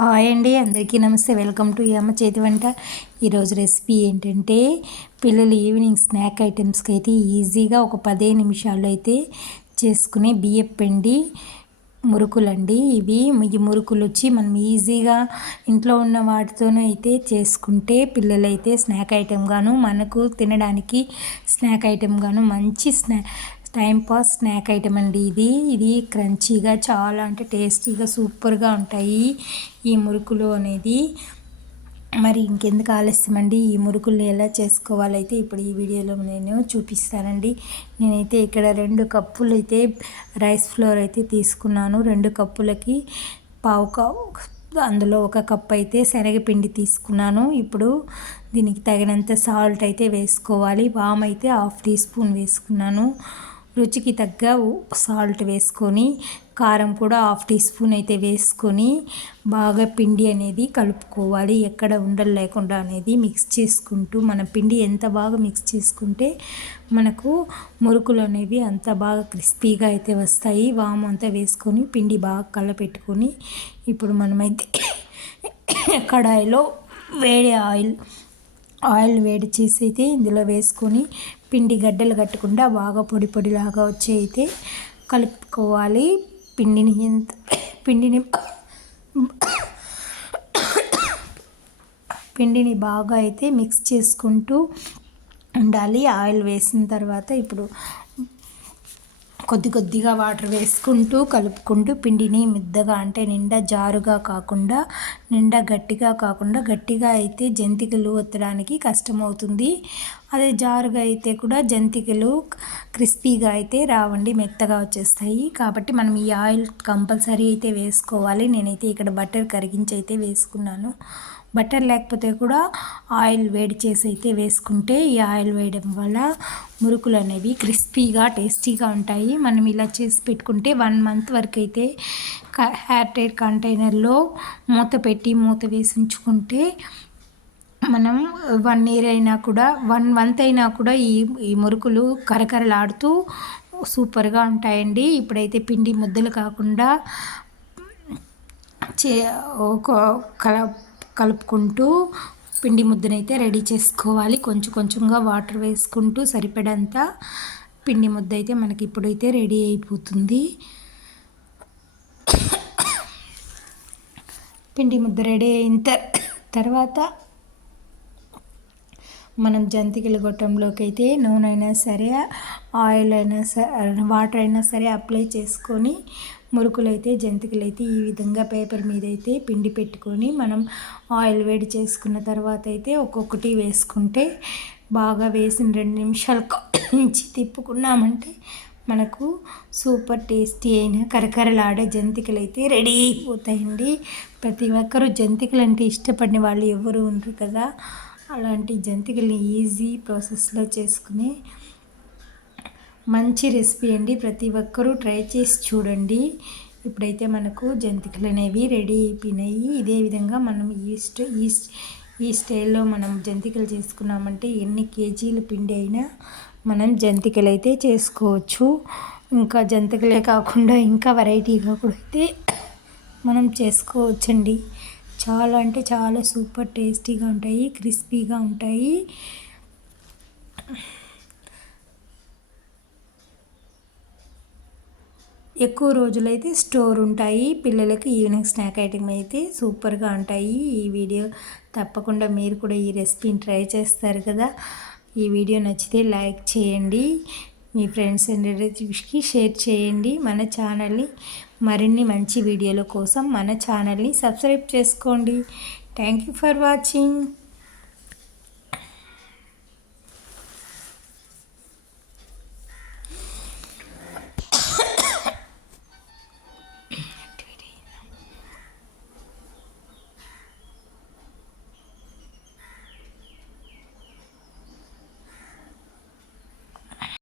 Hi అండి, అందరికీ నమస్తే. వెల్కమ్ టు అమ్మ చేతి వంట. ఈరోజు రెసిపీ ఏంటంటే పిల్లలు ఈవినింగ్ స్నాక్ ఐటమ్స్కి అయితే ఈజీగా ఒక 15 నిమిషాల్లో అయితే చేసుకునే బియ్యం పిండి మురుకులండి. ఈ మురుకులు వచ్చి మనం ఈజీగా ఇంట్లో ఉన్న వాటితోనే అయితే చేసుకుంటే పిల్లలైతే స్నాక్ ఐటెంగాను, మనకు తినడానికి స్నాక్ ఐటెంగాను మంచి టైంపాస్ స్నాక్ ఐటమ్ అండి. ఇది క్రంచీగా చాలా అంటే టేస్టీగా సూపర్గా ఉంటాయి ఈ మురుకులు అనేది. మరి ఇంకెందుకు ఆలస్యం అండి, ఈ మురుకుల్ని ఎలా చేసుకోవాలైతే ఇప్పుడు ఈ వీడియోలో నేను చూపిస్తానండి. నేనైతే ఇక్కడ 2 కప్పులు అయితే రైస్ ఫ్లోర్ అయితే తీసుకున్నాను. 2 కప్పులకి అందులో 1 కప్ అయితే శనగపిండి తీసుకున్నాను. ఇప్పుడు దీనికి తగినంత సాల్ట్ అయితే వేసుకోవాలి. వామ్ అయితే 1/2 టీ స్పూన్ వేసుకున్నాను. రుచికి తగ్గ సాల్ట్ వేసుకొని, కారం కూడా 1/2 టీ స్పూన్ అయితే వేసుకొని బాగా పిండి అనేది కలుపుకోవాలి. ఎక్కడ ఉండలు లేకుండా అనేది మిక్స్ చేసుకుంటూ, మన పిండి ఎంత బాగా మిక్స్ చేసుకుంటే మనకు మురుకులు అనేవి అంత బాగా క్రిస్పీగా అయితే వస్తాయి. వాము అంతా వేసుకొని పిండి బాగా కలపెట్టుకొని, ఇప్పుడు మనమైతే కడాయిలో ఆయిల్ వేడి చేసి అయితే ఇందులో వేసుకొని పిండి గడ్డలు కట్టకుండా బాగా పొడిలాగా వచ్చి అయితే కలుపుకోవాలి. పిండిని బాగా అయితే మిక్స్ చేసుకుంటూ ఉండాలి. ఆయిల్ వేసిన తర్వాత ఇప్పుడు కొద్దిగా వాటర్ వేసుకుంటూ కలుపుకుంటూ పిండిని ముద్దగా, అంటే నిండా జారుగా కాకుండా, నిండా గట్టిగా అయితే జంతికలు ఒత్తడానికి కష్టమవుతుంది. అదే జారుగా అయితే కూడా జంతికలు క్రిస్పీగా అయితే రావండి, మెత్తగా వచ్చేస్తాయి. కాబట్టి మనం ఈ ఆయిల్ కంపల్సరీ అయితే వేసుకోవాలి. నేనైతే ఇక్కడ బటర్ కరిగించి అయితే వేసుకున్నాను. బటర్ లేకపోతే కూడా ఆయిల్ వేడి చేసి అయితే వేసుకుంటే, ఈ ఆయిల్ వేయడం వల్ల మురుకులు అనేవి క్రిస్పీగా టేస్టీగా ఉంటాయి. మనం ఇలా చేసి పెట్టుకుంటే 1 మంత్ వరకు అయితే ఎయిర్ టైట్ కంటైనర్లో మూత వేసి ఉంచుకుంటే మనం 1 ఇయర్ అయినా కూడా, 1 మంత్ అయినా కూడా ఈ మురుకులు కరకరలాడుతూ సూపర్గా ఉంటాయండి. ఇప్పుడైతే పిండి ముద్దలు కాకుండా కలుపుకుంటూ పిండి ముద్దనైతే రెడీ చేసుకోవాలి. కొంచెంగా వాటర్ వేసుకుంటూ సరిపడంత పిండి ముద్ద అయితే మనకి ఇప్పుడైతే రెడీ అయిపోతుంది. పిండి ముద్ద రెడీ అయిన తర్వాత మనం జంతికల గొట్టంలోకి అయితే నూనె అయినా సరే, ఆయిల్ అయినా సరే, వాటర్ అయినా సరే అప్లై చేసుకొని జంతికలు అయితే ఈ విధంగా పేపర్ మీద అయితే పిండి పెట్టుకొని, మనం ఆయిల్ వేడి చేసుకున్న తర్వాత అయితే ఒక్కొక్కటి వేసుకుంటే, బాగా వేసిన 2 నిమిషాలు నుంచి తిప్పుకున్నామంటే మనకు సూపర్ టేస్టీ అయిన కరకరలాడే జంతికలు అయితే రెడీ అయిపోతాయండి. ప్రతి ఒక్కరూ జంతికలు అంటే ఇష్టపడిన వాళ్ళు ఎవరు ఉండరు కదా. అలాంటి జంతికల్ని ఈజీ ప్రాసెస్లో చేసుకునే మంచి రెసిపీ అండి. ప్రతి ఒక్కరూ ట్రై చేసి చూడండి. ఇప్పుడైతే మనకు జంతికలు అనేవి రెడీ అయిపోయినాయి. ఇదే విధంగా మనం ఈ స్టైల్లో మనం జంతికలు చేసుకున్నామంటే ఎన్ని కేజీల పిండి అయినా మనం జంతికలు అయితే చేసుకోవచ్చు. ఇంకా జంతికలే కాకుండా ఇంకా వెరైటీగా కూడా అయితే మనం చేసుకోవచ్చండి. చాలా అంటే చాలా సూపర్ టేస్టీగా ఉంటాయి, క్రిస్పీగా ఉంటాయి. ఎక్కువ రోజులైతే స్టోర్ ఉంటాయి. పిల్లలకి ఈవినింగ్ స్నాక్ ఐటమ్ అయితే సూపర్గా ఉంటాయి. ఈ వీడియో తప్పకుండా మీరు కూడా ఈ రెసిపీని ట్రై చేస్తారు కదా. ఈ వీడియో నచ్చితే లైక్ చేయండి, మీ ఫ్రెండ్స్ అండ్ రిలేటివ్స్కి షేర్ చేయండి. మన ఛానల్ని మరిన్ని మంచి వీడియోల కోసం మన ఛానల్ని సబ్స్క్రైబ్ చేసుకోండి. Thank you for watching.